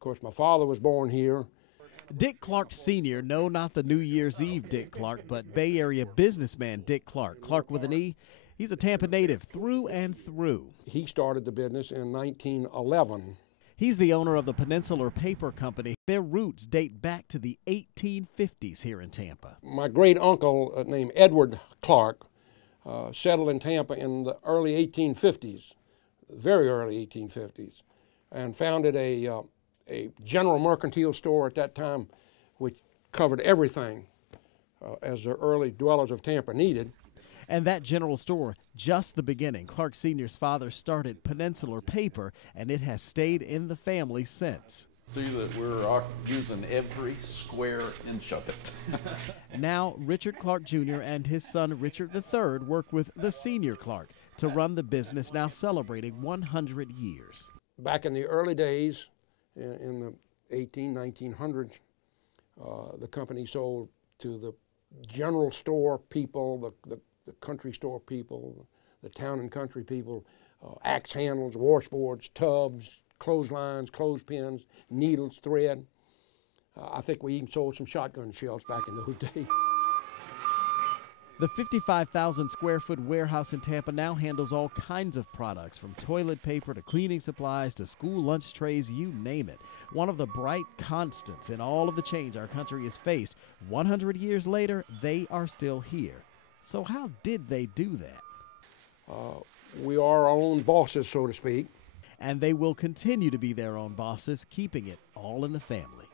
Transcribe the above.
Of course, my father was born here. Dick Clark Sr., no, not the New Year's Eve Dick Clark, but Bay Area businessman Dick Clark. Clark with an E. He's a Tampa native through and through. He started the business in 1911. He's the owner of the Peninsular Paper Company. Their roots date back to the 1850s here in Tampa. My great uncle named Edward Clark settled in Tampa in the early 1850s, very early 1850s, and founded a general mercantile store at that time, which covered everything as the early dwellers of Tampa needed. And that general store, just the beginning. Clark Sr.'s father started Peninsular Paper, and it has stayed in the family since. See that we're using every square inch of it. Now, Richard Clark Jr. and his son Richard III work with the Senior Clark to run the business, now celebrating 100 years. Back in the early days, in the 1900s, the company sold to the general store people, the country store people, the town and country people, axe handles, washboards, tubs, clotheslines, clothespins, needles, thread. I think we even sold some shotgun shells back in those days. The 55,000 square foot warehouse in Tampa now handles all kinds of products, from toilet paper to cleaning supplies to school lunch trays, you name it. One of the bright constants in all of the change our country has faced. 100 years later, they are still here. So how did they do that? We are our own bosses, so to speak. And they will continue to be their own bosses, keeping it all in the family.